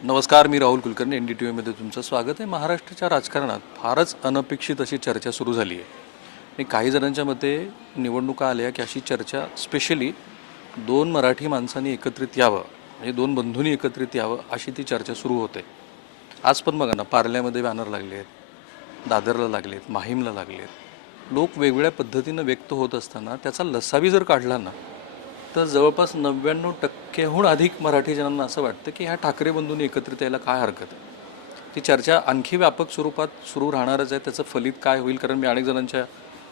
नमस्कार, मी राहुल कुलकर्णी. NDTVमध्ये तुमचं स्वागत आहे. महाराष्ट्राच्या राजकारणात फारच अनपेक्षित अशी चर्चा सुरू झाली आहे आणि काही जणांच्या मते निवडणुका आल्या की अशी चर्चा स्पेशली दोन मराठी माणसांनी एकत्रित यावं, म्हणजे दोन बंधूंनी एकत्रित यावं अशी ती चर्चा सुरू होते. आज पण बघा ना, पार्ल्यामध्ये बॅनर लागले आहेत, दादरला लागले आहेत, माहीमला लागले आहेत. लोक वेगवेगळ्या पद्धतीनं व्यक्त होत असताना त्याचा लसावी जर काढला ना, तर जवळपास 99%हून अधिक मराठी जणांना असं वाटतं की ह्या ठाकरे बंधूंनी एकत्रित यायला काय हरकत आहे. ती चर्चा आणखी व्यापक स्वरूपात सुरू राहणारच आहे. त्याचं फलित काय होईल, कारण मी अनेक जणांच्या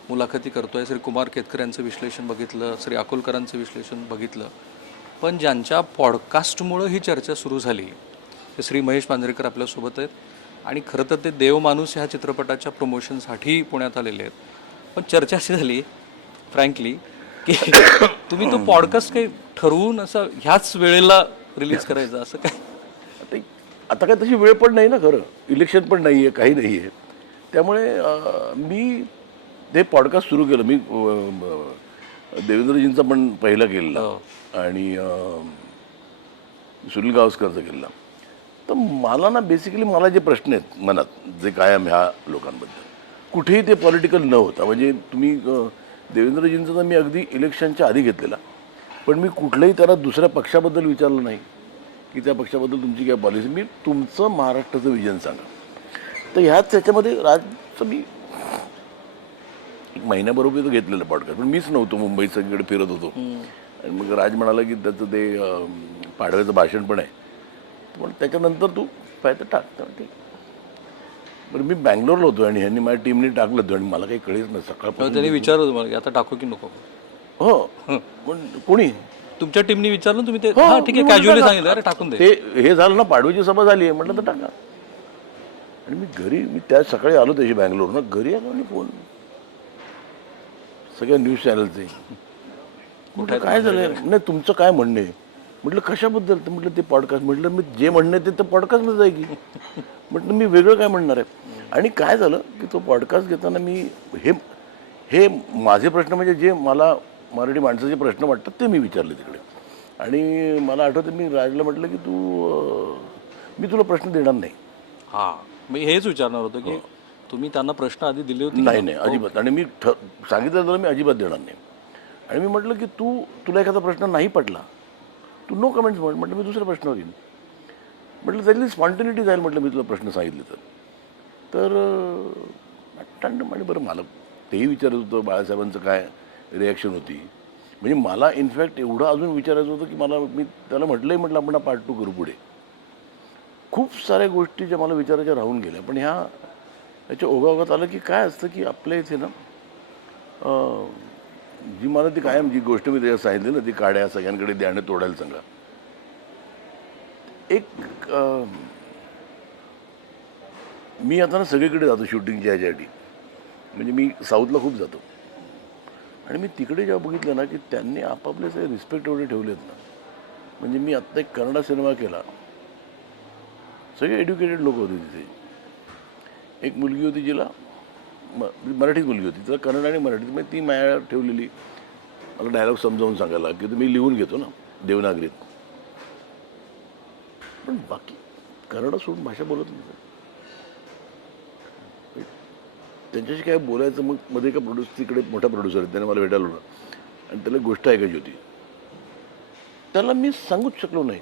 मुलाखती करतो आहे. श्री कुमार केतकर यांचं विश्लेषण बघितलं, श्री अकोलकरांचं विश्लेषण बघितलं, पण ज्यांच्या पॉडकास्टमुळं ही चर्चा सुरू झाली ते श्री महेश मांजरेकर आपल्यासोबत आहेत. आणि खरं तर ते देवमाणूस ह्या चित्रपटाच्या प्रमोशनसाठी पुण्यात आलेले आहेत. पण चर्चा अशी झाली फ्रँकली की तुम्ही तो पॉडकास्ट काही ठरवून असं ह्याच वेळेला रिलीज करायचा असं काय? आता काय तशी वेळ पण नाही ना, खरं इलेक्शन पण नाही आहे, काही नाही आहे. त्यामुळे मी ते पॉडकास्ट सुरू केलं. मी देवेंद्रजींचा पण पहिला केलेला आणि सुनील गावस्करचा केलेला. तर मला ना बेसिकली मला जे प्रश्न आहेत मनात, जे कायम ह्या लोकांबद्दल, कुठेही ते पॉलिटिकल न होता, म्हणजे तुम्ही देवेंद्रजींचा तर मी अगदी इलेक्शनच्या आधी घेतलेला, पण मी कुठलंही त्याला दुसऱ्या पक्षाबद्दल विचारलं नाही की त्या पक्षाबद्दल तुमची काय पॉलिसी. मी तुमचं महाराष्ट्राचं विजन सांगा. तर ह्याच त्याच्यामध्ये राजचं मी एक महिन्याबरोबर घेतलेलं पॉडकास्ट, पण मीच नव्हतो, मुंबईत सगळीकडे फिरत होतो. आणि मग राज म्हणाला की त्याचं ते पाडव्याचं भाषण पण आहे, पण त्याच्यानंतर तू पाहिजे टाक. तर ठीक. बरं, मी बँगलोरला होतो आणि ह्यांनी माझ्या टीमने टाकलं होतं आणि मला काही कळेच नाही सकाळपासून. त्यांनी विचारलं तुम्हाला आता टाकू की नको? हो, पण कोणी तुमच्या टीमने विचारलं, तुम्ही ते हां ठीक आहे कॅज्युअली सांगितलं अरे टाकून दे. ते हे झालं ना, पाडवीची सभा झाली आहे म्हटलं तर टाका. आणि मी घरी, मी त्या सकाळी आलो त्याची बँगलोरनं, घरी आलो आणि फोन सगळ्या न्यूज चॅनलचे. म्हटलं काय झालं, नाही तुमचं काय म्हणणं आहे? म्हटलं कशाबद्दल? तर म्हटलं ते पॉडकास्ट. म्हटलं मी जे म्हणणं आहे ते तर पॉडकास्टमध्ये जाय की. म्हटलं मी वेगळं काय म्हणणार आहे? आणि काय झालं की तो पॉडकास्ट घेताना मी हे माझे प्रश्न, म्हणजे जे मला मराठी माणसाचे प्रश्न वाटतात ते मी विचारले तिकडे. आणि मला आठवतं मी राजला म्हटलं की मी तुला प्रश्न देणार नाही. हां, मी हेच विचारणार होतो की तुम्ही त्यांना प्रश्न आधी दिले होते? नाही अजिबात. आणि मी सांगितलं तर मी अजिबात देणार नाही. आणि मी म्हटलं की तुला एखादा प्रश्न नाही पटला, तू नो कमेंट्स म्हण. म्हटलं मी दुसऱ्या प्रश्नावर येईन. म्हटलं त्यातली स्पॉन्टेनिटी जाईल. म्हटलं मी तुला प्रश्न सांगितले तर आणि बरं, मला तेही विचारत होतं बाळासाहेबांचं काय रिॲक्शन होती. म्हणजे मला इनफॅक्ट एवढं अजून विचारायचं होतं की मी त्याला म्हटलं आपण पार्ट 2 करू पुढे. खूप साऱ्या गोष्टी ज्या मला विचारायच्या राहून गेल्या. पण याच्या ओघाओघात आलं की काय असतं की आपल्या इथे ना जी मला ती कायम जी गोष्ट मी त्याच्यात सांगितली ना, ती काड्या सगळ्यांकडे द्याने तोडायला सांगा. एक मी आता ना सगळीकडे जातो शूटिंगच्या ह्याच्यासाठी. म्हणजे मी साऊथला खूप जातो आणि मी तिकडे जेव्हा बघितलं ना की त्यांनी आपापले सगळे रिस्पेक्ट एवढे ठेवलेत ना. म्हणजे मी आत्ता एक कन्नडा सिनेमा केला, सगळे एज्युकेटेड लोक होते तिथे. एक मुलगी होती जिला मराठीच मुलगी होती, तिला कन्नड आणि मराठीत म्हणजे ती माया ठेवलेली मला डायलॉग समजावून सांगायला की तुम्ही लिहून घेतो ना देवनागरीत. पण बाकी कन्नड सोडून भाषा बोलत नाही. त्यांच्याशी काय बोलायचं. मग मध्ये एका तिकडे मोठा प्रोड्युसर आहे, त्याने मला भेटायला होतं आणि त्याला गोष्ट ऐकायची होती. त्याला मी सांगूच शकलो नाही.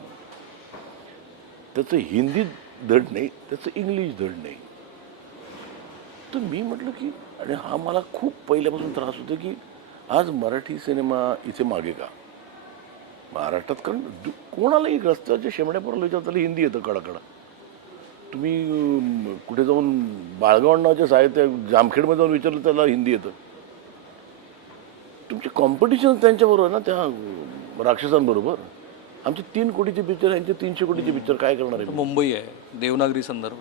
त्याचं हिंदी धड नाही, त्याचं इंग्लिश धड नाही. तर मी म्हटलं की, आणि हा मला खूप पहिल्यापासून त्रास होतो की आज मराठी सिनेमा इथे मागे का महाराष्ट्रात? कारण कोणालाही रस्त्याच्या शेमड्यापर्यंत विचार त्याला हिंदी येतं कडाकडा. तुम्ही कुठे जाऊन बाळगाव नावाच्या साहित्य जामखेडमध्ये जाऊन विचारलं त्याला हिंदी येतं. तुमचे कॉम्पिटिशन त्यांच्याबरोबर ना, त्या राक्षसांबरोबर. आमचे 3 कोटीचे पिक्चर, यांचे 300 कोटीचे पिक्चर, काय करणार आहे? मुंबई आहे, देवनागरी संदर्भ.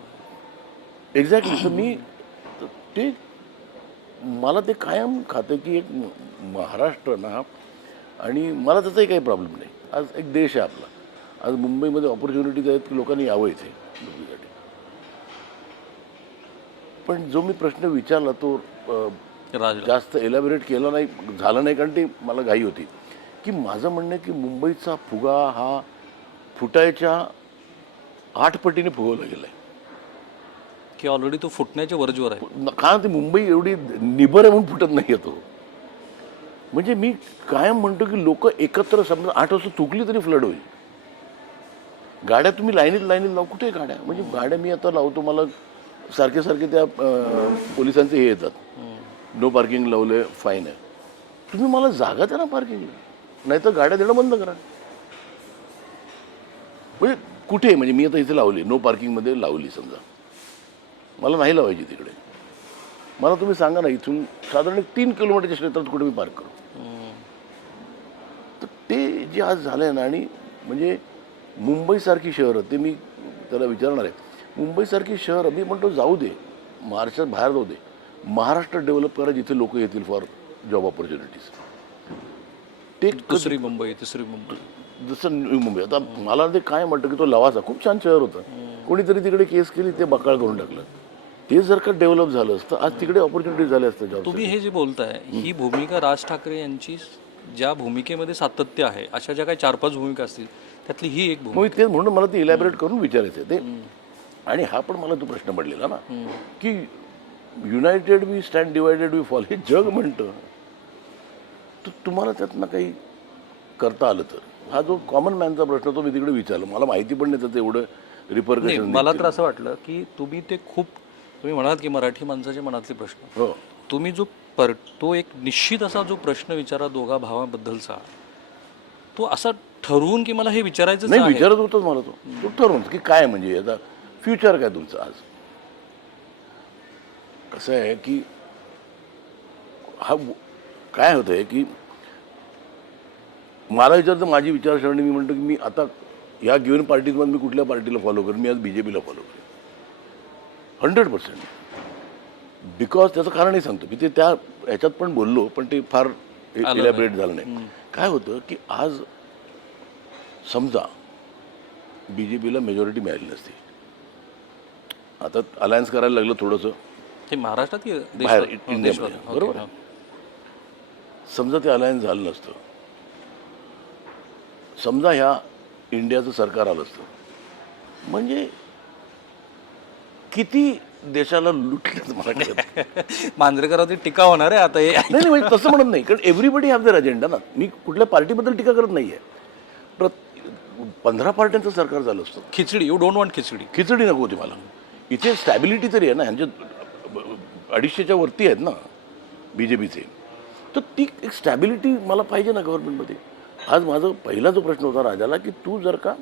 एक्झॅक्टली. तर मी ते मला ते कायम खातं की एक महाराष्ट्र ना, आणि मला त्याचाही काही प्रॉब्लेम नाही. आज एक देश आहे आपला. आज मुंबईमध्ये ऑपॉर्च्युनिटीज आहेत की लोकांनी यावं इथे नोकरीसाठी. पण जो मी प्रश्न विचारला तो जास्त एलॅबोरेट केला नाही, झालं नाही, कारण ती मला घाई होती. की माझं म्हणणं आहे की मुंबईचा फुगा हा फुटायच्या 8 पटीने फुगवला गेलाय. की ऑलरेडी तो फुटण्याच्या वरजवर आहे. कारण ती मुंबई एवढी निबर आहे म्हणून फुटत नाही येतो. म्हणजे मी कायम म्हणतो की लोक एकत्र समजा 8 वाजता चुकली तरी फ्लड होईल. गाड्या तुम्ही लाईनीत लावू, कुठे गाड्या म्हणजे गाड्या मी आता लावतो, मला सारखे सारखे त्या पोलिसांचे हे येतात, नो पार्किंग लावले फाईन आहे. तुम्ही मला जागा द्या ना पार्किंगला, नाही तर गाड्या देणं बंद करा. म्हणजे कुठे म्हणजे मी आता इथे लावली, नो पार्किंगमध्ये लावली समजा, मला नाही लावायची तिकडे, मला तुम्ही सांगा ना इथून साधारण 3 किलोमीटरच्या क्षेत्रात कुठे मी पार्क करू. तर ते जे आज झालं आहे ना, आणि म्हणजे मुंबईसारखी शहरं, ते मी त्याला विचारणार आहे, मुंबईसारखी शहर मी म्हणतो जाऊ दे, महाराष्ट्रात बाहेर जाऊ दे, महाराष्ट्र डेव्हलप करा जिथे लोक येतील फॉर जॉब ऑपॉर्च्युनिटीज. ते दुसरी मुंबई, तिसरी मुंबई, जसं न्यू मुंबई. आता मला ते काय म्हणतं की तो लवासा खूप छान शहर होतं, कोणीतरी तिकडे केस केली, ते बकाळ करून टाकलं. ते जर का डेव्हलप झालं असतं, आज तिकडे ऑपॉर्च्युनिटी झाल्या असतं जॉब. तुम्ही हे जे बोलताय ही भूमिका राज ठाकरे यांची, ज्या भूमिकेमध्ये सातत्य आहे, अशा ज्या काही 4-5 भूमिका असतील त्यातली ही एक भूमिका. मग तेच म्हणून मला ते इलॅबरेट करून विचारायचं आहे ते. आणि हा पण मला तो प्रश्न पडलेला ना की united we stand, divided we fall, हे जग म्हणतं. तर तुम्हाला त्यातनं काही करता आलं तर, हा जो कॉमन मॅनचा प्रश्न तो मी तिकडे विचारला, मला माहिती पण नाही त्याचं एवढं रिपरकशन. मला तर असं वाटलं की तुम्ही ते खूप, तुम्ही म्हणाल की मराठी माणसाच्या मनातले प्रश्न, हो, तुम्ही जो तो एक निश्चित असा जो प्रश्न विचारा दोघा भावांबद्दलचा, तो असा ठरवून की मला हे विचारायचं नाही विचारत होतोच मला तो ठरवून की काय म्हणजे आता फ्युचर काय तुमचं. आज कसं आहे की हा काय होतं आहे की मला विचारतं माझी विचारसरणी, मी म्हणतो की मी आता या गिव्हन पार्टीजमध्ये मी कुठल्या पार्टीला फॉलो करेन, मी आज BJPला फॉलो करेन 100%. बिकॉज त्याचं कारणही सांगतो मी, ते त्या ह्याच्यात पण बोललो, पण ते फार इलॅबरेट झालं नाही. काय होतं की आज समजा BJPला मेजॉरिटी मिळाली नसती, आता अलायन्स करायला लागलं थोडंसं, ते महाराष्ट्रात की बाहेर देशभर? इंडियामध्ये, ओके, बरोबर. हां. समजा ते अलायन्स झालं नसतं, समजा ह्या इंडियाचं सरकार आलं असतं, म्हणजे किती देशाला लुटलं मला कळत नाही. मांजरेकरावरती टीका होणार आहे आता हे. नाही म्हणजे तसं म्हणत नाही, कारण एव्हरीबडी हॅव देअर अजेंडा ना. मी कुठल्या पार्टीबद्दल टीका करत नाही आहे. 15 पार्ट्यांचं सरकार झालं असतं. खिचडी, यू डोंट वॉन्ट खिचडी. खिचडी नको होती मला. इथे स्टॅबिलिटी तरी आहे ना, ह्यांच्या 250च्या वरती आहेत ना BJPचे, तर ती एक स्टॅबिलिटी मला पाहिजे ना गव्हर्नमेंटमध्ये. आज माझा पहिला जो प्रश्न होता राजाला की तू जर का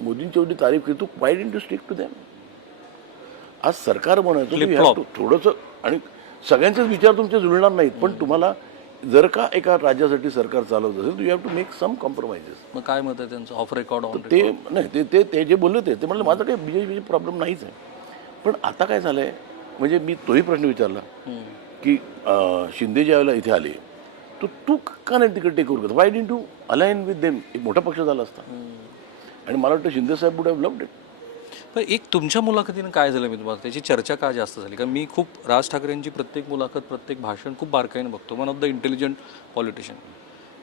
मोदींची एवढी तारीफ केली, तू why didn't you stick to them. आज सरकार बनायचं थोडंसं, आणि सगळ्यांचेच विचार तुमचे जुळणार नाहीत, पण तुम्हाला जर का एका राज्यासाठी सरकार चालवत असेल, you have to make some compromises. मग काय मत आहे त्यांचं ऑफ रेकॉर्ड? ते नाही, ते जे बोलले ते म्हणलं माझं काही BJP प्रॉब्लेम नाहीच आहे. पण आता काय झालं आहे, म्हणजे मी तोही प्रश्न विचारला की शिंदे ज्यावेळेला इथे आले, तर तू का नाही तिकडे टेक ओव्हर करतो, Y didn't you align with them. एक मोठा पक्ष झाला असता, आणि मला वाटतं शिंदे साहेब वुड हॅव लव्ड इट. पण एक तुमच्या मुलाखतीनं काय झालं, मी तुम्हाला त्याची चर्चा का जास्त झाली? कारण मी खूप राज ठाकरेंची प्रत्येक मुलाखत, प्रत्येक भाषण खूप बारकाईने बघतो. One of the intelligent politician.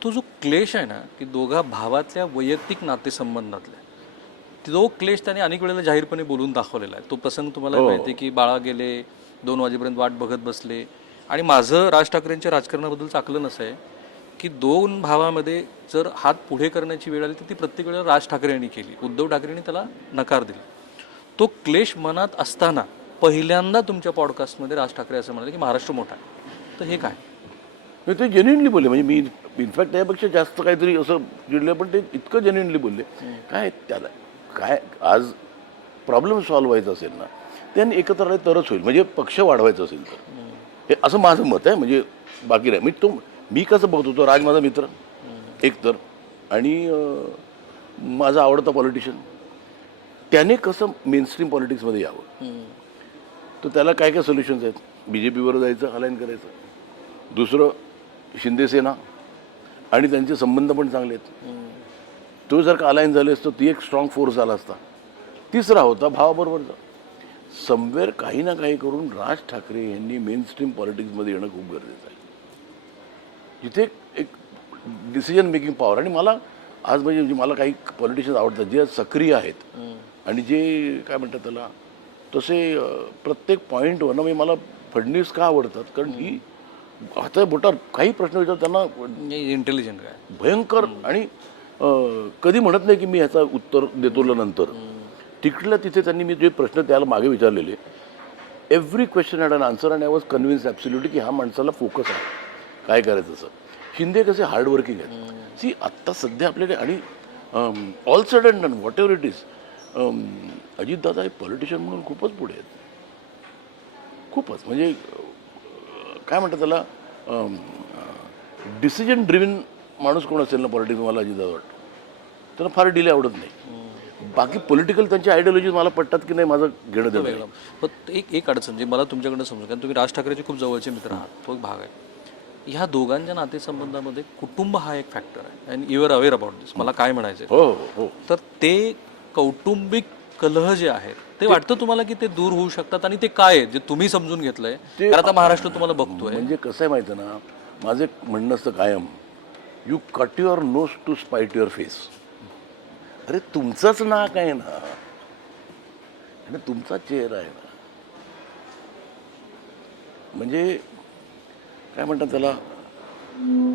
तो जो क्लेश आहे ना की दोघा भावातल्या वैयक्तिक नातेसंबंधातल्या, तो क्लेश त्याने अनेक वेळेला जाहीरपणे बोलून दाखवलेला आहे. तो प्रसंग तुम्हाला माहिती आहे की बाळा गेले, 2 वाजेपर्यंत वाट बघत बसले. आणि माझं राज ठाकरेंच्या राजकारणाबद्दल चाकलं असं आहे की 2 भावामध्ये जर हात पुढे करण्याची वेळ आली तर ती प्रत्येक वेळेला राज ठाकरे यांनी केली, उद्धव ठाकरेंनी त्याला नकार दिला. तो क्लेश मनात असताना पहिल्यांदा तुमच्या पॉडकास्टमध्ये राज ठाकरे असं म्हणाले की महाराष्ट्र मोठा आहे. तर हे काय? ते जेन्युइनली बोलले, म्हणजे मी इनफॅक्ट त्यापेक्षा जास्त काहीतरी असं जिडलं, पण ते इतकं जेन्युइनली बोलले. काय त्याला काय आज प्रॉब्लेम सॉल्व्ह व्हायचा असेल ना, त्यांनी एकत्र आले तरच होईल, म्हणजे पक्ष वाढवायचं असेल तर. हे असं माझं मत आहे, म्हणजे बाकी नाही. मी कसं बघतो, तो राज माझा मित्र एक तर, आणि माझा आवडता पॉलिटिशियन, त्याने कसं मेनस्ट्रीम पॉलिटिक्समध्ये यावं, तर त्याला काय काय सोल्युशन्स आहेत. BJPवर जायचं, अलाइन करायचं. दुसरं शिंदेसेना, आणि त्यांचे संबंध पण चांगले आहेत, तो जर का अलाइन झाले असतं ती एक स्ट्रॉंग फोर्स झाला असता. तिसरा होता भावाबरोबरचा. समवेअर काही ना काही करून राज ठाकरे यांनी मेनस्ट्रीम पॉलिटिक्समध्ये येणं खूप गरजेचं आहे, जिथे एक डिसिजन मेकिंग पॉवर. आणि मला आज म्हणजे मला काही पॉलिटिशियन्स आवडतात जे सक्रिय आहेत आणि जे काय म्हणतात त्याला तसे प्रत्येक पॉईंटवर म्हणजे मला फडणवीस का आवडतात कारण ही आता बोटावर काही प्रश्न विचार त्यांना इंटेलिजंट काय भयंकर आणि कधी म्हणत नाही की मी ह्याचं उत्तर देतो नंतर तिकडल्या तिथे त्यांनी मी जे प्रश्न त्याला मागे विचारलेले every question had an answer and I was convince absolutely की हा माणसाला फोकस आहे काय करायचं असं. शिंदे कसे हार्डवर्किंग आहेत सी आत्ता सध्या आपल्याकडे आणि all sudden done what ever it is Ajitdada हे पॉलिटिशियन म्हणून खूपच पुढे आहेत खूपच म्हणजे काय म्हणतात त्याला डिसिजन ड्रिव्हन माणूस कोण असेल ना पॉलिटिक्स मला अजितदादा वाटतं त्यांना फार डिले आवडत नाही. बाकी पॉलिटिकल त्यांची आयडियोलॉजी मला पटतात की नाही माझं घेणं देणं वेगळं. पण एक अडचण जी मला तुमच्याकडनं समजून कारण तुम्ही राज ठाकरेचे खूप जवळचे मित्र आहात तो एक भाग आहे. ह्या दोघांच्या नातेसंबंधामध्ये कुटुंब हा एक फॅक्टर आहे अँड युअर अवेअर अबाउट दिस. मला काय म्हणायचं हो हो तर ते कौटुंबिक कलह जे आहेत ते वाटतं तुम्हाला की ते दूर होऊ शकतात आणि ते काय आहे जे तुम्ही समजून घेतलंय कारण आता महाराष्ट्र तुम्हाला बघतोय. म्हणजे कसं आहे माहिती ना माझं एक म्हणणं असतं कायम you cut your nose to spite your face. अरे तुमचंच नाक आहे ना आणि तुमचा चेहरा आहे ना म्हणजे काय म्हणतात त्याला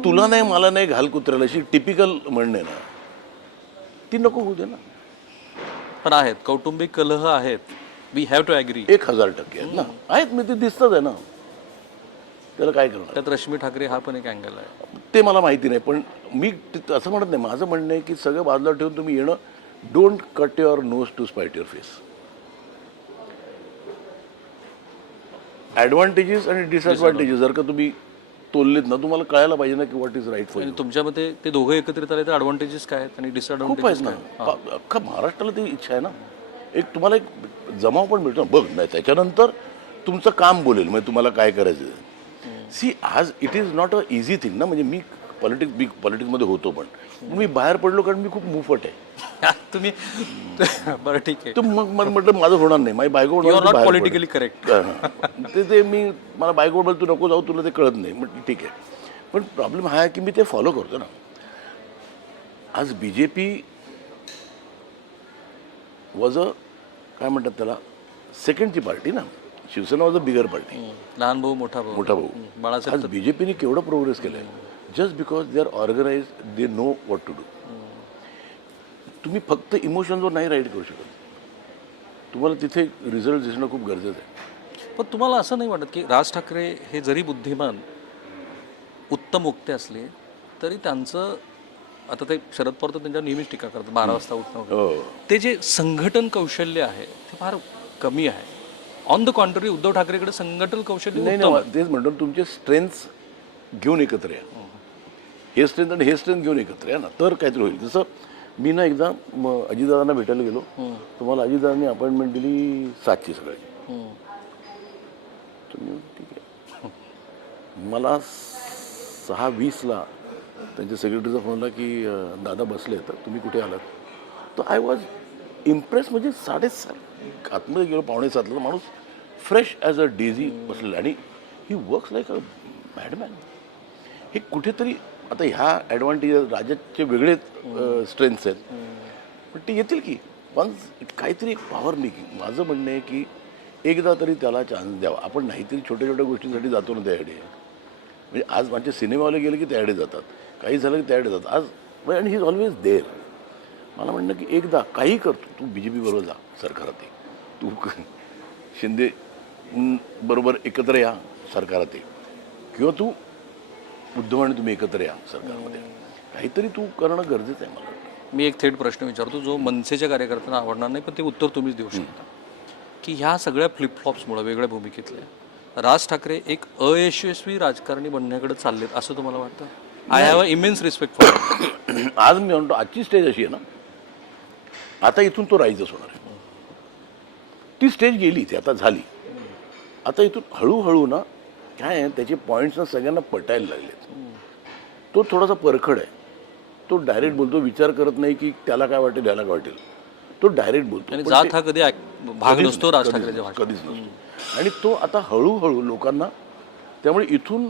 तुला नाही मला नाही घाल कुत्र्याला अशी टिपिकल म्हणणे ना ती नको होऊ दे ना. पण आहेत कौटुंबिक कलह आहेत वी हॅव टू ॲग्री 1000% आहेत ना आहेत मी ते दिसतच आहे ना त्याला काय करणार. त्यात रश्मी ठाकरे हा पण एक अँगल आहे ते मला माहिती नाही पण मी असं म्हणत नाही माझं म्हणणं आहे की सगळं बाजूला ठेवून तुम्ही येणं don't cut your nose to spite your face. Advantages आणि डिसएडव्हान्टेजेस जर का तुम्ही तोललेत ना तुम्हाला कळायला पाहिजे ना की what is right for you. तुमच्या मते ते दोघं एकत्रित आले तर ॲडव्हान्टेजेस काय आहेत आणि खूप डिसएडव्हान्टेजेस आहेत काय ना अख्खा महाराष्ट्राला ती इच्छा आहे ना एक तुम्हाला एक जमाव पण मिळतो बघ नाही त्याच्यानंतर तुमचं काम बोलेल म्हणजे तुम्हाला काय करायचं. सी आज it is not a easy thing ना म्हणजे मी पॉलिटिक्समध्ये होतो पण मी बाहेर पडलो कारण मी खूप मुफट आहे. तुम्ही बरं ठीक आहे तर मग मला म्हटलं माझं होणार नाही माझी बायको you are not politically correct. ते मी मला बायको बोल तू नको जाऊ तुला ते कळत नाही म्हटलं ठीक आहे. पण प्रॉब्लेम हा आहे की मी ते फॉलो करतो ना. आज BJP वॉज अ काय म्हणतात त्याला सेकंडची पार्टी ना Shiv Sena was a bigger party लहान भाऊ मोठा भाऊ मोठा भाऊ. बाळासाहेब आज BJPने केवढं प्रोग्रेस केलं आहे just because they are organise they know what to do. तुम्ही फक्त इमोशनवर नाही राईड करू शकत तुम्हाला तिथे रिझल्ट दिसणं खूप गरजेचं आहे. पण तुम्हाला असं नाही वाटत की राज ठाकरे हे जरी बुद्धिमान उत्तम वक्ते असले तरी त्यांचं आता ते शरद पवार तर त्यांच्यावर नेहमीच टीका करतात 12 वाजता उठणं वगैरे. ते जे संघटन कौशल्य आहे ते फार कमी आहे. ऑन द कॉन्ट्ररी उद्धव ठाकरेकडे संघटन कौशल्य नाही उत्तम नाही तेच म्हणतो तुमचे स्ट्रेंथ्स घेऊन एकत्र या हे स्ट्रेंथ आणि हे स्ट्रेंथ घेऊन एकत्र या ना तर काहीतरी होईल. जसं मी ना एकदा अजितदादांना भेटायला गेलो तर मला अजितदादांनी अपॉइंटमेंट दिली 7ची सकाळची. तर मी ठीक आहे मला 6:20ला त्यांच्या सेक्रेटरीचा फोन आला की दादा बसले तर तुम्ही कुठे आलात. तर आय वॉज इम्प्रेस म्हणजे 7:30 आतमध्ये गेलो 6:45ला माणूस फ्रेश ॲज अ डेझी बसलेला आणि ही वर्क्स लाईक अ मॅडमॅन. हे कुठेतरी आता ह्या ॲडव्हान्टेजेस राज्याचे वेगळेच स्ट्रेंथ्स आहेत पण ते येतील की पण काहीतरी एक पॉवर नाही की माझं म्हणणं आहे की एकदा तरी त्याला चान्स द्यावा. आपण नाहीतरी छोट्या छोट्या गोष्टींसाठी जातो ना त्याकडे म्हणजे आज माझे सिनेमावाले गेले की त्याकडे जातात काही झालं की त्याकडे जातात आज आणि ही इज ऑलवेज देअर. मला म्हणणं की एकदा काही करतो तू BJP बरोबर जा सरकारात ये तू शिंदे बरोबर एकत्र या सरकारात ये किंवा तू उद्धव आणि तुम्ही एकत्र या सरकारमध्ये काहीतरी तू करणं गरजेचं आहे. मला मी एक थेट प्रश्न विचारतो जो मनसेच्या कार्यकर्त्यांना आवडणार नाही पण ते उत्तर तुम्हीच देऊ शकता की ह्या सगळ्या फ्लिपफ्लॉप्समुळे वेगळ्या भूमिकेतल्या राज ठाकरे एक अयशस्वी राजकारणी बनण्याकडे चाललेत असं तुम्हाला वाटतं. I have a immense respect for आज मी म्हणतो आजची स्टेज अशी आहे ना आता इथून तो राईजच होणार आहे. ती स्टेज गेली ती आता झाली आता इथून हळूहळू ना काय आहे त्याचे पॉईंट्स ना सगळ्यांना पटायला लागलेत. तो थोडासा परखड आहे तो डायरेक्ट बोलतो विचार करत नाही की त्याला काय वाटेल याला काय वाटेल तो डायरेक्ट बोलतो. आणि जात हा कधी भाग नसतो राज ठाकरेच्या भाषेत कधीच नसतो आणि तो आता हळूहळू लोकांना त्यामुळे इथून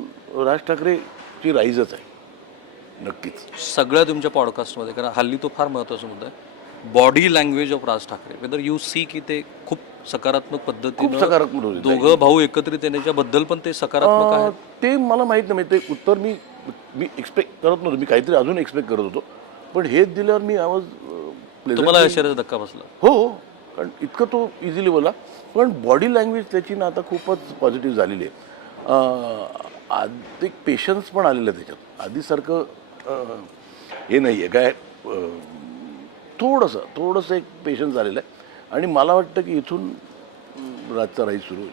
राज ठाकरेची राईजच आहे नक्कीच. सगळ्या तुमच्या पॉडकास्टमध्ये, कारण हल्ली तो फार महत्त्वाचा मुद्दा आहे, body language of Raj Thackeray, whether you see की ते खूप सकारात्मक खूप पद्धतीनं सकारात्मक होते. दोघं भाऊ एकत्रित येण्याच्याबद्दल पण ते सकारात्मक आहे. ते मला माहीत नाही, ते उत्तर मी मी एक्सपेक्ट करत नव्हतो, मी काहीतरी अजून एक्सपेक्ट करत होतो, पण हेच दिल्यावर मी आवाज तुम्हाला आश्चर्याचा धक्का बसला? हो हो, कारण इतकं तो इझिली बोला. पण बॉडी लँग्वेज त्याची ना आता खूपच पॉझिटिव्ह झालेली आहे. आधी पेशन्स पण आलेलं आहे त्याच्यात, आधीसारखं हे नाही आहे काय, थोडंसं एक पेशन्स आलेलं आहे आणि मला वाटतं की इथून राजचा राईज सुरू होईल.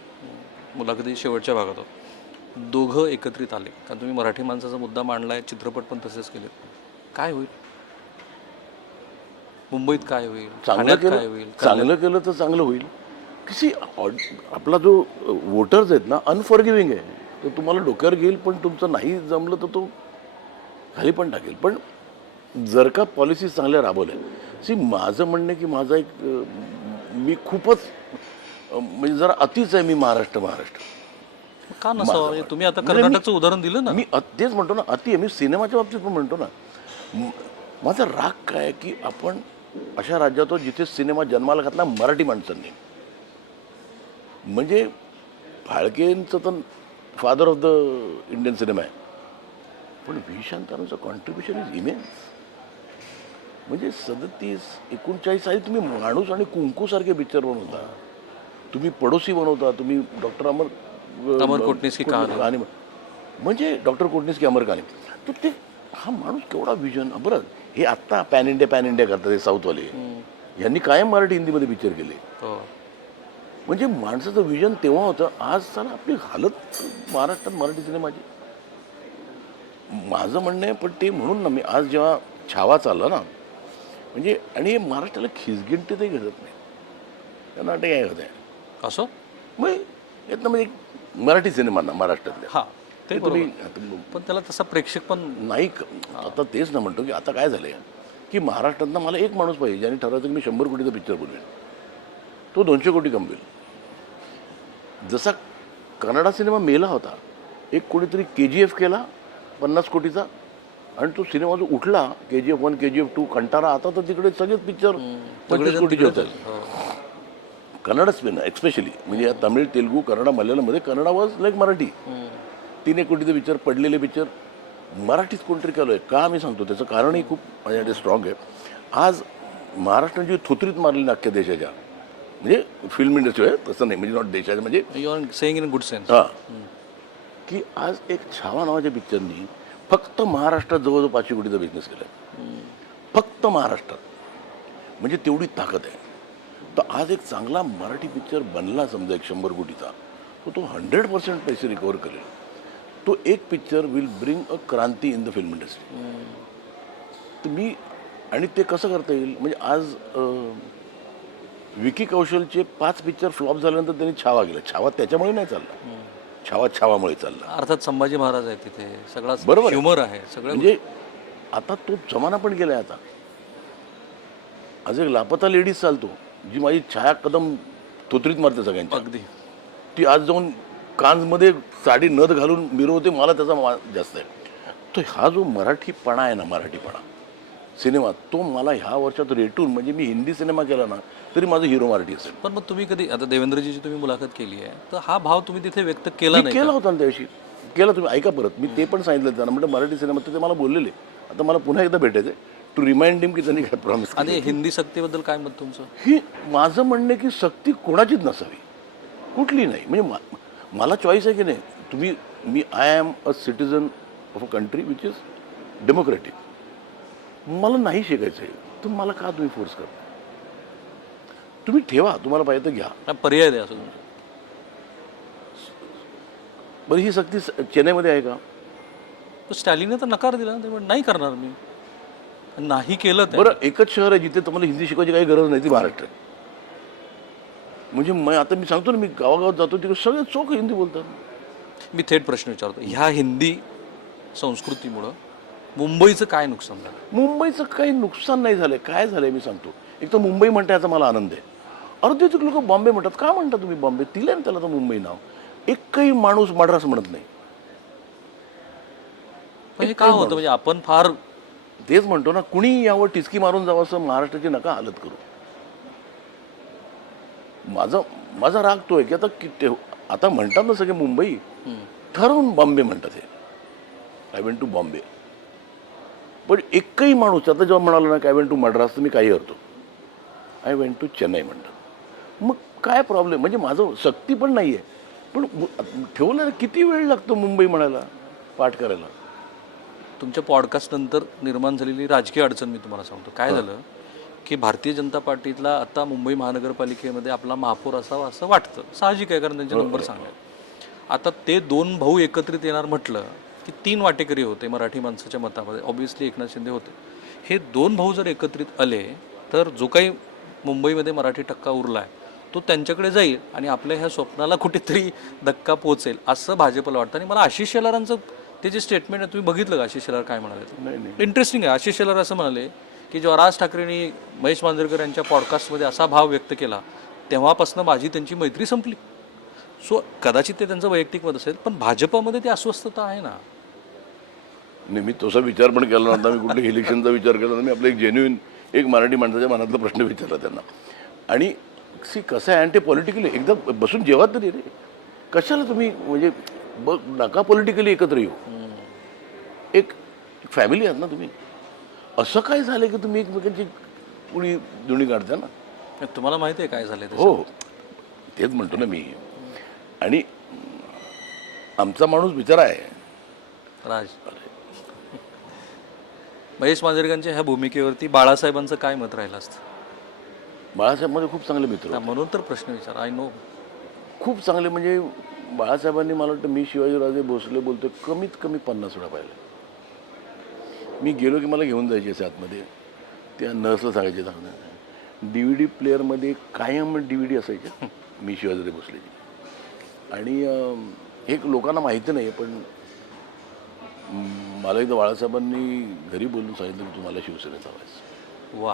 मुलाखती शेवटच्या भागात आहोत. दोघं एकत्रित आले, कारण तुम्ही मराठी माणसाचा मुद्दा मांडलाय, चित्रपट पण तसेच केले, काय होईल? मुंबईत काय होईल? चांगलं ठाण्यात काय केलं, होईल? चांगलं केलं तर चांगलं होईल. कशी आपला जो वोटर्स आहेत ना, अनफॉरगिव्हिंग आहे. तो तुम्हाला डोक्यावर घेईल, पण तुमचं नाही जमलं तर तो खाली पण टाकेल. पण जर का पॉलिसी चांगल्या राबवल्या, माझं म्हणणं आहे की माझा एक मी खूपच म्हणजे जरा अतिच आहे, मी महाराष्ट्र का नसावं? म्हणजे तुम्ही आता कर्नाटकचं उदाहरण दिलं ना. मी तेच म्हणतो ना, अति आहे. मी सिनेमाच्या बाबतीत पण म्हणतो ना, माझा राग काय आहे की आपण अशा राज्यात आहोत जिथे सिनेमा जन्माला घातला मराठी माणसांनी. म्हणजे फाळकेंचं तर father of the Indian cinema आहे, पण व्ही शांतारामचं कॉन्ट्रीब्युशन इज इमेन्स. म्हणजे 37-39 साली तुम्ही माणूस आणि कुंकूसारखे पिक्चर बनवता, तुम्ही पडोसी बनवता, तुम्ही डॉक्टर अमर कोटणीस की कहाणी, म्हणजे डॉक्टर कोटणीस की अमर कहाणी. तर ते हा माणूस केवढा विजन. बरं, हे आत्ता पॅन इंडिया करतात हे साऊथवाले, यांनी कायम मराठी हिंदीमध्ये पिक्चर केले. म्हणजे माणसाचं विजन तेव्हा होतं. आज चला आपली हालत महाराष्ट्रात मराठी सिनेमाची. माझं म्हणणं आहे, पण ते म्हणून ना मी आज जेव्हा छावा चालला ना, म्हणजे आणि हे महाराष्ट्राला खिसगिंटीतही घडत नाही. त्यांना वाटतं काय होत आहे असं, मग यातनं म्हणजे मराठी सिनेमांना महाराष्ट्रातल्या हां ते तुम्ही पण त्याला तसा प्रेक्षक पण नाही. आता तेच ना म्हणतो की आता काय झालं आहे की महाराष्ट्रातनं मला एक माणूस पाहिजे ज्याने ठरवतं की मी 100 कोटीचा पिक्चर बनवेन, तो 200 कोटी कमवेल. जसा कन्नडा सिनेमा मेला होता, एक कोणीतरी KGF केला 50 कोटीचा, आणि तो सिनेमा जो उठला KGF 1 KGF 2 कंटारा, आता तर तिकडे सगळेच पिक्चर 25 कोटीचे होतात. कन्नड स्पेन एक्स्पेशली, म्हणजे या तमिळ, तेलुगू, कन्नडा, मल्याळममध्ये कन्नडा वॉज लाईक मराठी. 3-1 कोटीचे पिक्चर, पडलेले पिक्चर मराठीत कोणतरी केलं आहे का, मी सांगतो त्याचं कारणही खूप माझ्याकडे स्ट्रॉंग आहे. आज महाराष्ट्राने जी थोतरीत मारली ना अख्ख्या देशाच्या, म्हणजे फिल्म इंडस्ट्री आहे तसं नाही, म्हणजे नॉट देशाच्या, म्हणजे you are saying in good sense. हां, की आज एक छावा नावाच्या पिक्चरनी फक्त महाराष्ट्रात जवळजवळ 500 कोटीचा बिझनेस केला आहे. फक्त महाराष्ट्रात, म्हणजे तेवढी ताकद आहे. तर आज एक चांगला मराठी पिक्चर बनला समजा एक 100 कोटीचा, तो 100% पैसे रिकवर करेल. तो एक picture will bring a Kranti in the film industry. तर मी, आणि ते कसं करता येईल, म्हणजे आज विकी कौशलचे 5 पिक्चर फ्लॉप झाल्यानंतर त्यांनी छावा केला. छावा त्याच्यामुळे नाही चालला, छावामुळे चालला. अर्थात संभाजी महाराज आहे तिथे, सगळा बरोबर ह्युमर आहे सगळं. म्हणजे आता तो जमाना पण गेलाय. आता आज एक लापता लेडीज चालतो, जी माझी छाया कदम थोतरीत मारते सगळ्यांच्या. अगदी ती आज जाऊन कान्समध्ये साडी नथ घालून मिरवते, मला त्याचा जास्त आहे. तर हा जो मराठीपणा आहे ना, मराठीपणा सिनेमा, तो मला ह्या वर्षात रेटून, म्हणजे मी हिंदी सिनेमा केला ना तरी माझं हिरो मराठी असेल. पण मग तुम्ही कधी, आता देवेंद्रजीची तुम्ही मुलाखत केली आहे, तर हा भाव तुम्ही तिथे व्यक्त केला नाही? केला होता ना त्याविषयी, केला. तुम्ही ऐका परत, मी ते पण सांगितलं त्यांना, म्हणजे मराठी सिनेमात ते मला बोललेले. आता मला पुन्हा एकदा भेटायचं टू रिमाइंड हिम की त्यांनी काय प्रॉमिस. आणि हिंदी सक्तीबद्दल काय मत तुमचं? ही माझं म्हणणं आहे की सक्ती कोणाचीच नसावी, कुठली नाही. म्हणजे मला चॉईस आहे की नाही, तुम्ही, मी I am a citizen of a country which is democratic. मला नाही शिकायचं आहे तर मला का तुम्ही फोर्स करता? तुम्ही ठेवा, तुम्हाला पाहिजे तर घ्या, पर्याय द्या. असं बरं, ही सक्ती चेन्नईमध्ये आहे का? स्टॅलिनने तर नकार दिला ना, ते म्हणे, नाही करणार मी, नाही केलं ते. बरं, एकच शहर आहे जिथे तुम्हाला हिंदी शिकवायची काही गरज नाही, ती महाराष्ट्र आहे. म्हणजे आता मी सांगतो ना, मी गावागावात जातो तिकडे सगळे चोख हिंदी बोलतात. मी थेट प्रश्न विचारतो, ह्या हिंदी संस्कृतीमुळं मुंबईचं काय नुकसान झालं? मुंबईचं काही नुकसान नाही झालं. काय झालंय मी सांगतो. एक तर मुंबई म्हणता याचा मला आनंद आहे. अर्धे लोक बॉम्बे म्हणतात. का म्हणता तुम्ही बॉम्बे? दिलं ना त्याला तर मुंबई नाव. एकही माणूस मद्रास म्हणत नाही. पण हे का होतं म्हणजे आपण फार तेच म्हणतो ना, कुणी यावर टिचकी मारून जावं असं महाराष्ट्राची नका हालत करू. माझा माझा राग तो आहे की आता म्हणतात ना सगळे मुंबई ठरवून बॉम्बे म्हणतात हे. I went to Bombay. पण एकही माणूस आता जेव्हा म्हणाला ना की आय वेंट टू मद्रास, तर मी काही करतो. आय वेंट टू चेन्नई म्हणतो. मग काय प्रॉब्लेम? म्हणजे माझं सक्ती पण नाही आहे. पण ठेवलं ना, किती वेळ लागतो मुंबई म्हणायला, पाठ करायला. तुमच्या पॉडकास्ट नंतर निर्माण झालेली राजकीय अडचण मी तुम्हाला सांगतो. काय झालं की भारतीय जनता पार्टीला आता मुंबई महानगरपालिकेमध्ये आपला महापौर असावा असं वाटतं. साहजिक आहे, कारण त्यांचे नंबर चांगले आहेत. आता ते दोन भाऊ एकत्रित येणार म्हटलं की 3 वाटेकरी होते मराठी माणसाच्या मतामध्ये. ऑब्व्हियसली एकनाथ शिंदे होते. हे 2 भाऊ जर एकत्रित आले तर जो काही मुंबईमध्ये मराठी टक्का उरला आहे तो त्यांच्याकडे जाईल आणि आपल्या ह्या स्वप्नाला कुठेतरी धक्का पोहोचेल असं भाजपला वाटतं. आणि मला आशिष शेलारांचं ते जे स्टेटमेंट आहे तुम्ही बघितलं का? आशिष शेलार काय म्हणाले? नाही. इंटरेस्टिंग आहे. आशिष शेलार असं म्हणाले की जेव्हा राज ठाकरेंनी महेश मांजरेकर यांच्या पॉडकास्टमध्ये असा भाव व्यक्त केला तेव्हापासून माझी त्यांची मैत्री संपली. सो कदाचित ते त्यांचं वैयक्तिक मत असेल, पण भाजपमध्ये ती अस्वस्थता आहे ना. नाही, मी तसा विचार पण केला नव्हता. मी कुठे इलेक्शनचा विचार केला नव्हता. मी आपलं एक जेन्युइन एक मराठी माणसाच्या मनातला प्रश्न विचारला त्यांना. आणि कसं आहे, आणि ते पॉलिटिकली एकदा बसून जेव्हा तरी रे, कशाला तुम्ही म्हणजे नका पॉलिटिकली एकत्र येऊ. एक फॅमिली आहात ना तुम्ही. असं काय झालं की तुम्ही एकमेकांची कुणी दोन्ही काढता ना. तुम्हाला माहिती आहे काय झालं? हो, तेच म्हणतो ना मी. आणि आमचा माणूस बिचारा आहे राज. महेश मांजरेकरांच्या ह्या भूमिकेवरती बाळासाहेबांचं काय मत राहिलं असतं? बाळासाहेब माझे खूप चांगले मित्र होते. म्हणून तर प्रश्न विचार. I know. खूप चांगले. म्हणजे बाळासाहेबांनी मला वाटतं, मी शिवाजीराजे भोसले बोलतो, कमीत कमी 50 वेळा पाहिलं. मी गेलो की मला घेऊन जायचे असे आतमध्ये. त्या नर्सला सांगायचे सांगणार DVD प्लेअरमध्ये कायम DVD असायचे मी शिवाजीराजे भोसलेची. आणि एक लोकांना माहिती नाही पण मला एकदा बाळासाहेबांनी घरी बोलून सांगितलं की तुम्हाला शिवसेनेत हवायचं. वा.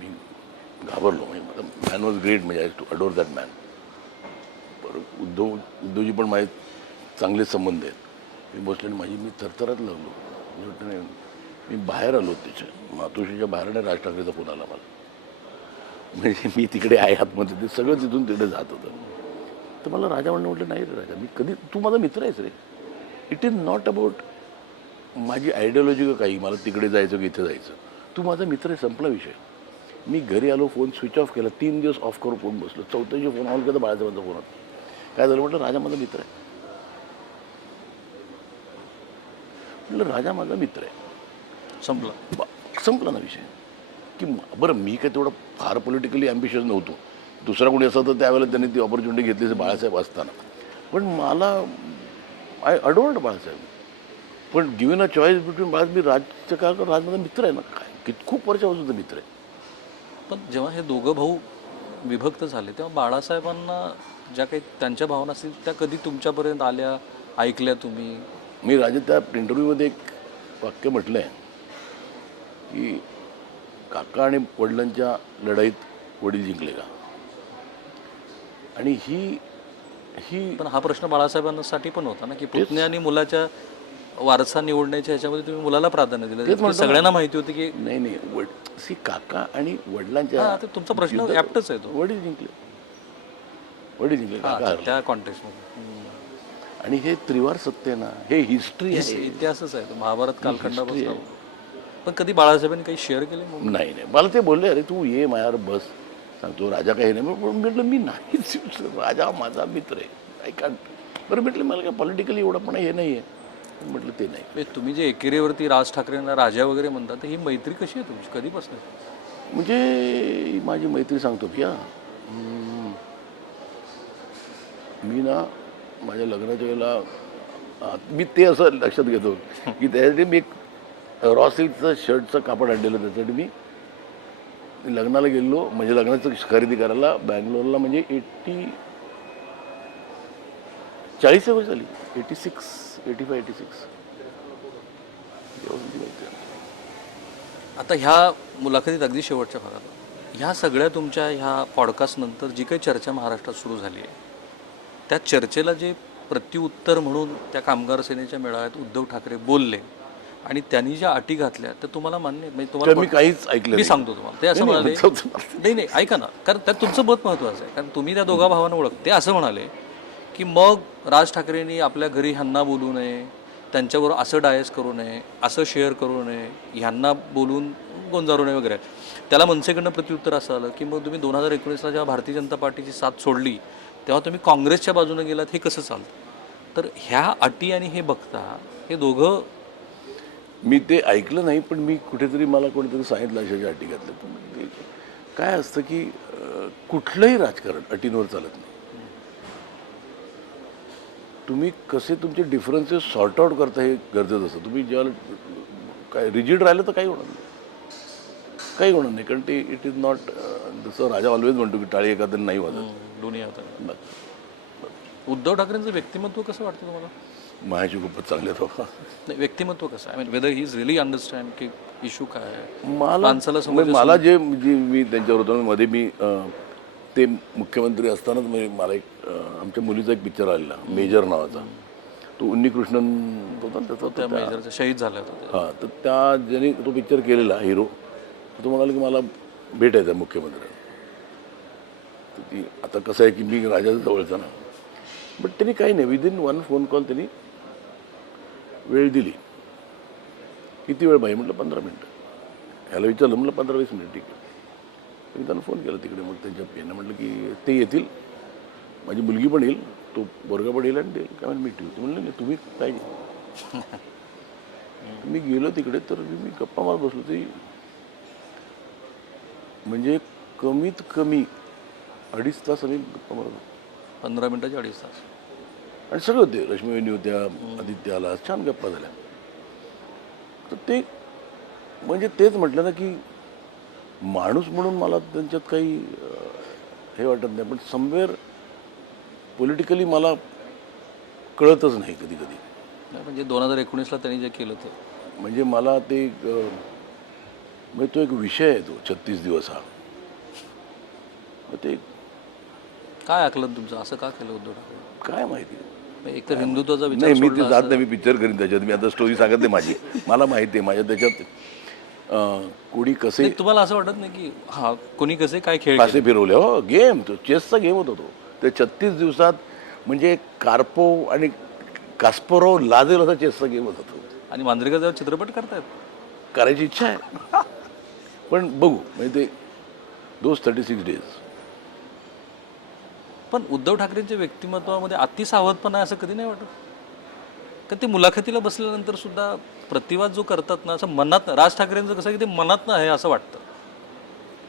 मी घाबरलो. म्हणजे मॅन वॉज ग्रेट. म्हणजे I to adore that man. बरं, उद्धवजी पण माझे चांगले संबंध आहेत. मी बसले माझी मी थरथरत लागलो. मी म्हटलं नाही, मी बाहेर आलो त्याच्या मातोश्रीच्या बाहेरने राज ठाकरेचा फोन आला मला. म्हणजे मी तिकडे आहे आतमध्ये, ते सगळं तिथून तिकडे जात होतं. तर मला राजा म्हणणं म्हटलं, नाही रे राजा, मी कधी, तू माझा मित्र आहेस रे. इट इज नॉट अबाउट माझी आयडिओलॉजी का काही, मला तिकडे जायचं की इथे जायचं. तू माझा मित्र आहे, संपला विषय. मी घरी आलो, फोन स्विच ऑफ केला, 3 दिवस ऑफ करून फोन बसलो. 4थ्या दिवशी फोन ऑन केला, बाळासाहेबांचा फोन होता. काय झालं म्हटलं, राजा माझा मित्र आहे. म्हटलं राजा माझा मित्र आहे. संपला ना विषय. की बरं, मी काय तेवढं फार पॉलिटिकली ॲम्बिशियस नव्हतो. दुसरा कोणी असं तर त्यावेळेला त्यांनी ती ऑपॉर्च्युनिटी घेतली बाळासाहेब असताना. पण मला आय अडोर्ड बाळासाहेब. पण गिव्हन अ चॉईस बिटवीन मी राजचं काय करतो, राज माझा मित्र आहे ना. काय खूप वर्षापासून मित्र आहे. पण जेव्हा हे दोघं भाऊ विभक्त झाले तेव्हा बाळासाहेबांना ज्या काही त्यांच्या भावना असतील त्या कधी तुमच्यापर्यंत आल्या, ऐकल्या तुम्ही? मी राजा त्या इंटरव्ह्यूमध्ये एक वाक्य म्हटलं आहे की काका आणि वडिलांच्या लढाईत वडील जिंकले का. आणि ही पण हा प्रश्न बाळासाहेबांसाठी पण होता ना की पुतण्या आणि मुलाच्या वारसा निवडण्याच्या ह्याच्यामध्ये तुम्ही मुलाला प्राधान्य दिलं. सगळ्यांना माहिती होती की नाही काका आणि वडिलांच्या, तुमचा प्रश्न ॲप्टच आहे तो. वडील जिंकले काका त्या कॉन्टेक्स्टमध्ये. आणि हे त्रिवार सत्य आहे ना, हे हिस्ट्री आहे, इतिहासच आहे तो, महाभारत कालखंडापासून. पण कधी बाळासाहेबांनी काही शेअर केले? नाही. मला ते बोलले, अरे तू ये माझ्यावर बस, सांगतो राजा काही नाही. म्हटलं मी नाहीच, राजा माझा मित्र आहे. I can't. बरं म्हटलं, मला काय पॉलिटिकली एवढं पण हे नाही आहे. म्हटलं ते नाही. तुम्ही जे एकेरीवरती राज ठाकरेंना राजा वगैरे म्हणता, तर ही मैत्री कशी आहे तुमची, कधीपासून? म्हणजे माझी मैत्री सांगतो की मी ना माझ्या लग्नाच्या वेळेला मी ते असं लक्षात घेतो की त्यासाठी मी एक रॉ सिल्कचं शर्टचं कापड आणलेलं. त्यासाठी मी लग्नाला गेलो, म्हणजे लग्नाचं खरेदी करायला बँगलोरला. म्हणजे 40 वर्ष झाली, 85-86. आता ह्या मुलाखतीत अगदी शेवटच्या भागात ह्या सगळ्या तुमच्या ह्या पॉडकास्ट नंतर जी काही चर्चा महाराष्ट्रात सुरू झाली आहे त्या चर्चेला जे प्रत्युत्तर म्हणून त्या कामगार सेनेच्या मेळाव्यात उद्धव ठाकरे बोलले आणि त्यांनी ज्या अटी घातल्या त्या तुम्हाला मान्य आहेत? म्हणजे तर मी तुम्हाला काहीच ऐकलं मी नाही. सांगतो तुम्हाला ते असं म्हणाले नाही नाही ऐका ना, कारण त्यात तुमचं मत महत्त्वाचं आहे, कारण तुम्ही त्या दोघा भावांना ओळख. ते असं म्हणाले की मग राज ठाकरेंनी आपल्या घरी ह्यांना बोलू नये, त्यांच्याबरोबर असं डायस करू नये, असं शेअर करू नये, ह्यांना बोलून गोंजारू नये वगैरे. त्याला मनसेकडनं प्रत्युत्तर असं आलं की मग तुम्ही 2019ला जेव्हा भारतीय जनता पार्टीची साथ सोडली तेव्हा तुम्ही काँग्रेसच्या बाजूने गेलात, हे कसं चालतं? तर ह्या अटी आणि हे बघता हे दोघं. मी ते ऐकलं नाही, पण मी कुठेतरी मला कोणीतरी सांगितलं अशाच्या अटी घातल्या. पण ते काय असतं की कुठलंही राजकारण अटींवर चालत नाही. तुम्ही कसे तुमचे डिफरन्सेस सॉर्ट आउट करता हे गरजेचं असतं. तुम्ही जेव्हा काय रिजिड राहिलं तर काही होणार नाही, काही होणार नाही. कारण ते इट इज नॉट, जसं राजा ऑलवेज म्हणतो की टाळी एखादं नाही वाजत. दोन्ही होतं. उद्धव ठाकरेंचं व्यक्तिमत्व कसं वाटतं तुम्हाला? माझ्याशी खूपच चांगले आहेत बाबा. नाही, व्यक्तिमत्व कसं आहे, weather he is really understand की इश्यू काय आहे, मला माणसाला समज. मला जे मी त्यांच्यावर होतो मध्ये मी ते मुख्यमंत्री असतानाच मला एक आमच्या मुलीचा एक पिक्चर आलेला मेजर नावाचा, तो उन्नीकृष्णन होता ना त्याचा, त्या मेजरचा शहीद झाला होता. हां, तर त्या ज्याने तो पिक्चर केलेला हिरो, तो म्हणाला की मला भेटायचं आहे मुख्यमंत्र्यांना. तर ती आता कसं आहे की मी राजाच्या जवळचा ना, बट त्यांनी काही नाही, विदिन 1 फोन कॉल त्यांनी वेळ दिली. किती वेळ बाई म्हटलं 15 मिनटं. ह्याला विचारलं म्हटलं 15-20 मिनिट, ठीक आहे. मी त्यांना फोन केला तिकडे, मग त्यांच्या यांना म्हटलं की ते येतील, माझी मुलगी पण येईल, तो पोरगा पण येईल आणि ते काय म्हणजे मीट येऊ. म्हणलं नाही तुम्ही पाहिजे. मी गेलो तिकडे, तर मी गप्पा मारत बसलो. ते म्हणजे कमीत कमी 2.5 तास आम्ही गप्पा मारत होतो. 15 मिनिटाचे 2.5 तास. आणि सगळे होते, रश्मी वहिनी होत्या, आदित्य आला, छान गप्पा झाल्या. तर ते म्हणजे तेच म्हटलं ना की माणूस म्हणून मला त्यांच्यात काही हे वाटत नाही, पण समवेअर पॉलिटिकली मला कळतच नाही कधी कधी. म्हणजे 2019ला त्यांनी जे केलं ते म्हणजे मला ते म्हणजे तो एक विषय आहे तो 36 दिवस हा. मग ते काय आकलन तुमचं, असं का केलं उद्धव ठाकरे? काय माहिती. एक तर हिंदुत्वाचा विचार नाही, मी सोडला ते जात असं. नाही, मी पिक्चर करीन त्याच्यात. मी आता स्टोरी सांगत नाही माझी, मला माहिती आहे माझ्या त्याच्यात कोणी कसे नाही, तुम्हाला असं वाटत नाही की हा कोणी कसे काय खेळ पासे फिरवले. हो, गेम तो चेसचा गेम होता तो. ते 36 दिवसात म्हणजे कार्पो आणि कास्परोव लाजेल असा चेसचा गेम होता तो. आणि मांजरेकरचा चित्रपट करतायत. करायची इच्छा आहे, पण बघू. म्हणजे ते दोज 36 डेज. पण उद्धव ठाकरेंच्या व्यक्तिमत्वामध्ये अति सावधपणा आहे असं कधी नाही वाटत? कारण ते मुलाखतीला बसल्यानंतर सुद्धा प्रतिवाद जो करतात ना, असं मनात, राज ठाकरेंचं कसं की ते मनात आहे असं वाटतं.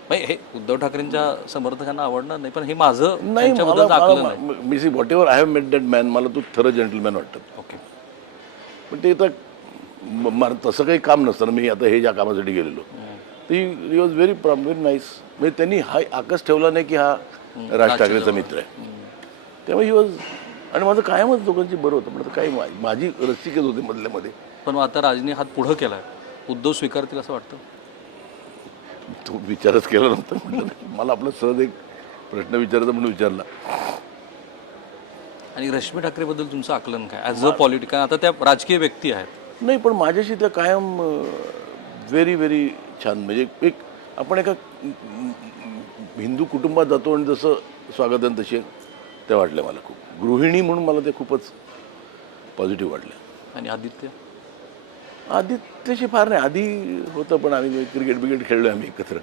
म्हणजे हे उद्धव ठाकरेंच्या समर्थकांना आवडणार नाही, पण हे माझं नाही, त्यांच्याबद्दलचं आकलन आहे. मी see whatever I have met that man, मला तो थर जेंटलमॅन वाटतं. ओके. पण ते तर तसं काही काम नसतं ना. मी आता हे ज्या कामासाठी गेलेलो, ती he was very very nice. म्हणजे त्यांनी हा आकच ठेवला नाही की हा राज ठाकरेचा मित्र आहे. त्यामुळे ही वॉज, आणि माझं कायमच दोघांची बरं होतं. म्हणजे काही माझी रस्तिकेच होती मधल्यामध्ये. पण आता राजने हात पुढं केलाय, उद्धव स्वीकारतील असं वाटतं? तो विचारच केला नव्हता. म्हटलं मला आपला सहज एक प्रश्न विचारायचा म्हणून विचारला. आणि रश्मी ठाकरेबद्दल तुमचं आकलन काय ॲज अ पॉलिटिकल? आता त्या राजकीय व्यक्ती आहेत. नाही, पण माझ्याशी त्या कायम व्हेरी व्हेरी छान. म्हणजे एक आपण एका हिंदू कुटुंबात जातो आणि जसं स्वागतन तसे त्या वाटल्या मला खूप. गृहिणी म्हणून मला ते खूपच पॉझिटिव्ह वाटलं. आणि आदित्य? आदित्यशी फार नाही, आधी होतं, पण आम्ही क्रिकेट खेळलो आम्ही एकत्र.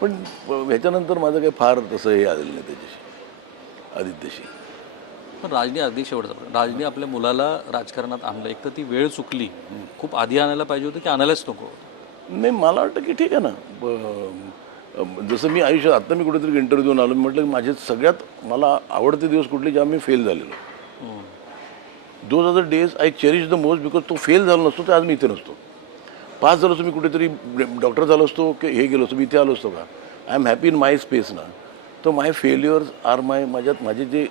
पण ह्याच्यानंतर माझं काही फार तसं हे आलेलं नाही त्याच्याशी, आदित्यशी. पण राजने अगदी शेवटचा राजने आपल्या मुलाला राजकारणात आणलं. एक तर ती वेळ चुकली, खूप आधी आणायला पाहिजे होतं की आणायलाच नको? नाही, मला वाटतं की ठीक आहे ना. जसं मी आयुष्यात आत्ता मी कुठेतरी इंटरव्ह्यू देऊन आलो, म्हटलं माझे सगळ्यात मला आवडते दिवस कुठले, जेव्हा मी फेल झालेलो. Those are the days I cherish the most, because तो फेल झाला नसतो तर आज मी इथे नसतो. पास झालो असतो, मी कुठेतरी डॉक्टर झालो असतो की हे गेलो असतो, मी इथे आलो असतो का? I am happy in my space ना. तर माय फेल्युअर्स आर माझे जे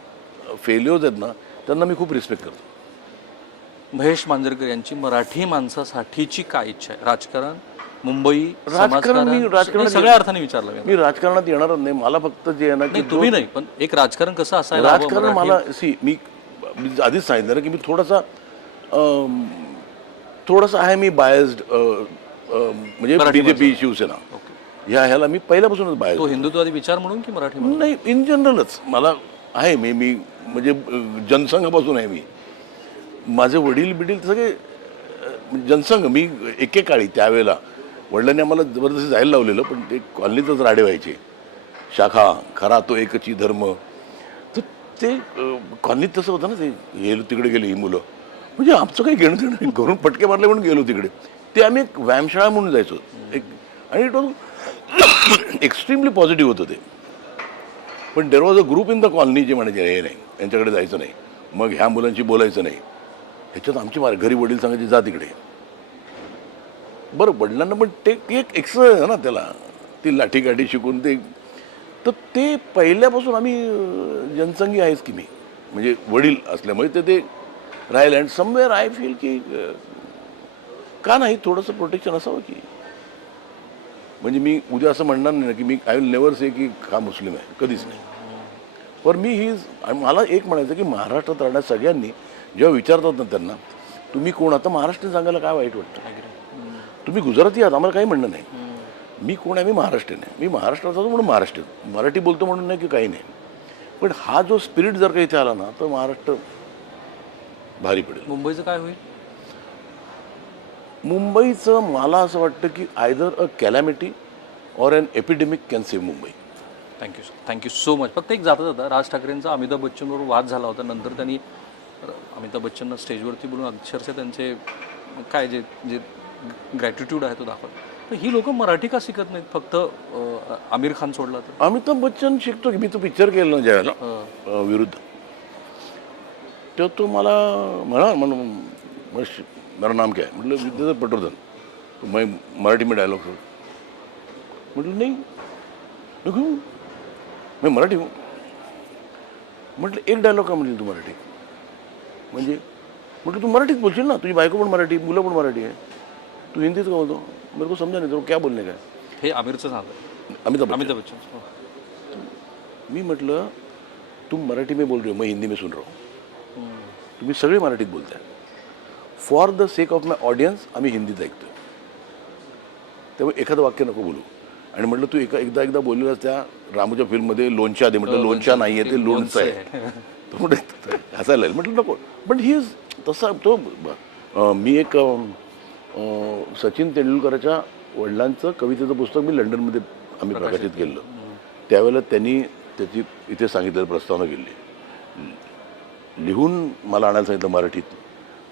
फेल्युअर्स आहेत ना, त्यांना मी खूप रिस्पेक्ट करतो. महेश मांजरेकर यांची मराठी माणसासाठीची काय इच्छा आहे? राजकारण, मुंबई, राजकारण, मी राजकारण सगळ्या अर्थाने विचारलं मी राजकारणात येणारच नाही. मला फक्त जे आहे ना की तुम्ही नाही, पण एक राजकारण कसं असायला राजकारण मला मी मी आधीच सांगितलं ना की मी थोडासा आहे मी बायस्ड म्हणजे BJP शिवसेना ह्याला मी पहिल्यापासूनच बायस्ड. तो हिंदुत्ववादी विचार म्हणून की मराठी म्हणून? नाही, इन जनरलच मला आहे. मी म्हणजे जनसंघापासून आहे मी. माझे वडील सगळे जनसंघ. मी एकेकाळी त्यावेळेला वडिलांनी आम्हाला जबरदस्ती जायला लावलेलं, पण ते कॉलनीतच राडे व्हायचे. शाखा खरा तो एकची धर्म. तर ते कॉलनीत तसं होतं ना, ते गेलो तिकडे गेले ही मुलं, म्हणजे आमचं काही घेणं देणं नाही. घरून पटके मारले म्हणून गेलो तिकडे. ते आम्ही एक व्यायामशाळा म्हणून जायचो एक, आणि इट वॉज एक्स्ट्रीमली पॉझिटिव्ह होतं ते. पण there was a group in the colony जे म्हणायचे हे नाही, यांच्याकडे जायचं नाही, मग ह्या मुलांशी बोलायचं नाही. ह्याच्यात आमची घरी वडील सांगायचे जा तिकडे. बरं, वडिलांना पण ते एक एक्सरसाइज आहे ना त्याला, ती लाठीकाठी शिकून ते. तर ते पहिल्यापासून आम्ही जनसंघी आहेच की मी, म्हणजे वडील असल्यामुळे ते राहिलं. अँड समवेअर आय फील की का नाही थोडंसं प्रोटेक्शन असावं की. म्हणजे मी उद्या असं म्हणणार नाही ना की मी आय विल नेवर से की हा मुस्लिम आहे, कधीच नाही. पर मी मला एक म्हणायचं की महाराष्ट्रात राहण्यात सगळ्यांनी जेव्हा विचारतात ना त्यांना तुम्ही कोण, आता महाराष्ट्रीयन सांगायला काय वाईट वाटतं. तुम्ही गुजराती आहात आम्हाला काही म्हणणं नाही. मी कोण आहे, मी महाराष्ट्रीयन आहे. मी महाराष्ट्राचा म्हणून महाराष्ट्रीयन, मराठी बोलतो म्हणून नाही की काही नाही. पण हा जो स्पिरिट जर का इथे आला ना तर महाराष्ट्र भारी पडेल. मुंबईचं काय होईल? मुंबईचं मला असं वाटतं की either a calamity or an epidemic can save Mumbai. Thank you so much. फक्त एक जाता जाता राज ठाकरेंचा अमिताभ बच्चनबरोबर वाद झाला होता. नंतर त्यांनी अमिताभ बच्चनना स्टेजवरती बोलून अक्षरशः त्यांचे काय जे जे ग्रॅटिट्यूड आहे तो दाखवला. तर ही लोक मराठी का शिकत नाहीत फक्त आमिर खान सोडला तर? अमिताभ बच्चन शिकतो की मी तो पिक्चर केला ना ज्यावेळेला विरुद्ध, तेव्हा तो मला म्हणून मेरा नाम क्या है, म्हटलं विद्याधर पटवर्धन, मैं मराठी में डायलॉग हूँ. म्हटलं नाही नको, मैं मराठी हूँ. म्हटलं एक डायलॉग का म्हणली तू मराठी, म्हणजे म्हटलं तू मराठीत बोलशील ना, तुझी बायको पण मराठी, मुलं पण मराठी आहे, तू हिंदीत का बोलतो, मेरे को समजा नाही तो क्या बोलणे काय. हे आमिरचं झालं, अमिताभ बच्चन. मी म्हटलं तुम मराठी में बोल रहे हो, मैं हिंदी में सुन रहा हूँ, तुम्ही सगळे मराठीत बोलताय. For the sake of my audience आम्ही हिंदीत ऐकतो, त्यामुळे एखादं वाक्य नको बोलू. आणि म्हटलं तू एकदा बोललेलास त्या रामूच्या फिल्ममध्ये लोणच्या दे, म्हटलं लोणच्या नाही आहे ते लोणचं आहे. तो म्हटलं हसायला लागेल, म्हटलं नको. पण ही इज तसा तो. मी एक सचिन तेंडुलकरच्या वडिलांचं कवितेचं पुस्तक मी लंडनमध्ये आम्ही प्रकाशित केलं. त्यावेळेला त्यांनी त्याची इथे सांगितलेलं प्रस्तावना केली, लिहून मला आणायला सांगितलं मराठीत,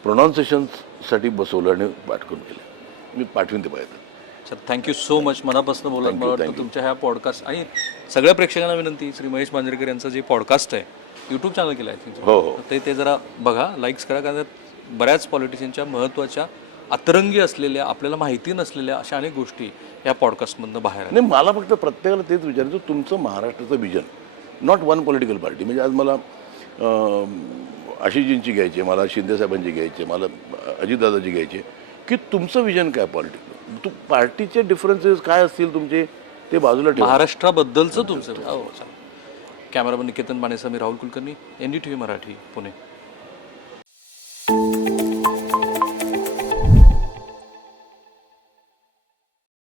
प्रोनाऊन्सिएशनसाठी बसवलं आणि पाठ करून केलं. मी पाठवून ते पाहिजे. Sir thank you so much. मनापासून बोलत मला वाटतं तुमच्या ह्या पॉडकास्ट आणि सगळ्या प्रेक्षकांना विनंती, श्री महेश मांजरेकर यांचं जे पॉडकास्ट आहे यूट्यूब चॅनल केलं आहे थिंक, हो, ते जरा बघा, लाईक्स करा. कारण बऱ्याच पॉलिटिशियनच्या महत्त्वाच्या अतरंगी असलेल्या आपल्याला माहिती नसलेल्या अशा अनेक गोष्टी या पॉडकास्टमधनं बाहेर आहेत. नाही, मला फक्त प्रत्येकाला तेच विचारायचं, तुमचं महाराष्ट्राचं vision, not one political party. म्हणजे आज मला आशिषजींची घ्यायची, मला शिंदेसाहेबांची घ्यायची, मला अजितदादाची घ्यायची, की तुमचं विजन काय पॉलिटिकल, तू पार्टीचे डिफरन्सेस काय असतील तुमचे ते बाजूला ठेवा. महाराष्ट्राबद्दलचं तुमचं. कॅमेरामन निकेतन मानेसह मी राहुल कुलकर्णी, NDTV मराठी, पुणे.